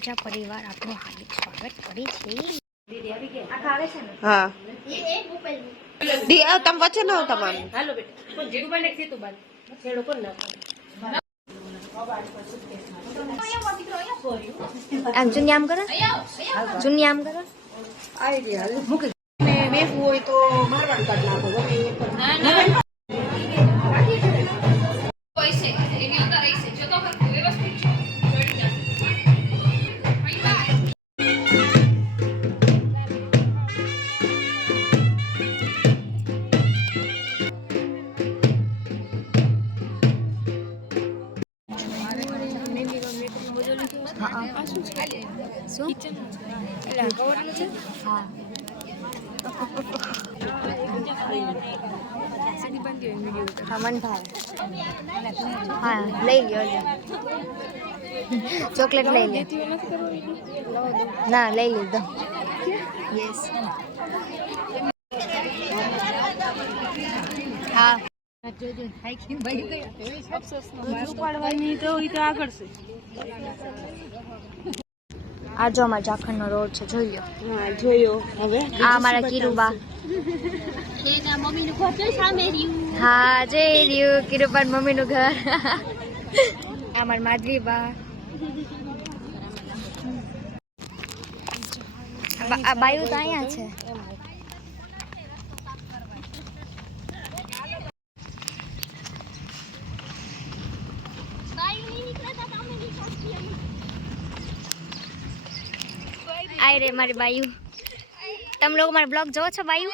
જાડેજા પરિવાર આપનું હાર્દિક સ્વાગત કરે છે હા તમે વચ્ચે ન તમારું હાલો બેટા જીગુભાઈ ને કીધું બાદ છેડો કોણ નાખો આમ જુની આમ કરો જુની આમ કરો બેસવું હોય તો મારવાનું કાઢ નાખો ગમે એ કરો. શું હા હા હા લઈ લ્યો ચોકલેટ લઈ લે ના લઈ લીધો યસ હા આ જો અમારા ઝાખણનો રોડ છે જોઈ લો હા જોયો. હવે આ અમારા કિરુબા. હા જઈ રહ્યું કિરુબા મમ્મી નું ઘર અમારા મારી માધવી બા આ બાયુ તો અહીંયા છે. આય રે મારી બાયુ. તમે લોકો મારો બ્લોગ જોવો છો બાયુ?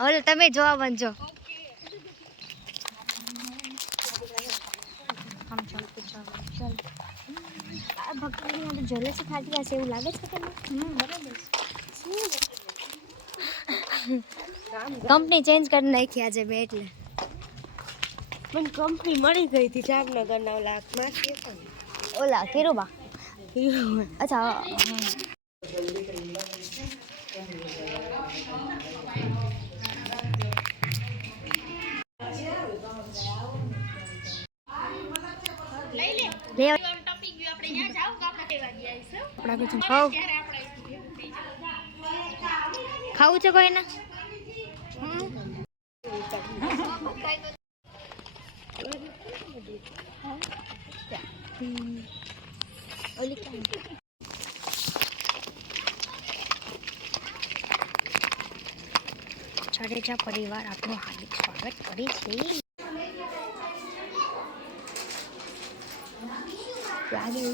હલો તમે જોવા બનજો. ભક્તિની જલે છે ખાતી હશે એવું લાગે છે તમને? કંપની ચેન્જ કરી નાખી આજે મેં એટલે. મને કંપની મળી ગઈ હતી જામનગર ના ઓલા ઓલા કિરુબા અચ્છા ખાવ છે કોઈ ના? ક્યાં? જાડેજા પરિવાર આપનું હાર્દિક સ્વાગત કરે છે લાગે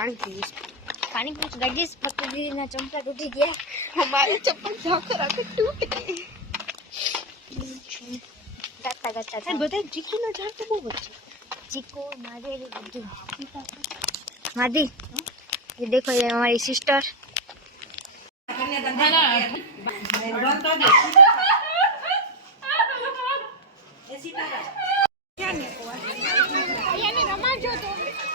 પાણી પીવીશ પાણી પૂછ ગડીશ ફક્ત દીદીના ચમચા તૂટી ગયા અમારે ચપ્પલ ઝાકર આખી તૂટી ગાતા ગાતા અને બધા ચીકીના ઝાડ તો બહુ વચ્ચે ચીકુ નારિયેળી બધું માદી ये देखो ये हमारी सिस्टर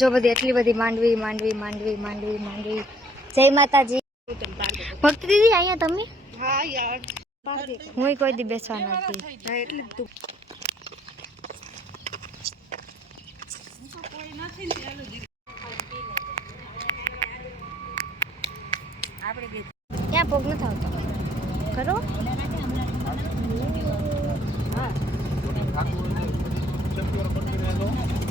જો બધી, એટલી બધી માંડવી માંડવી માંડવી માંડવી માંડવી. જય માતાજી. ભક્તિ દીદી અહીંયા તમે? હા હું કોઈ દી બેસવા નથી. એટલે ભોગ નથી આવતો? ખરો? ઠાકોર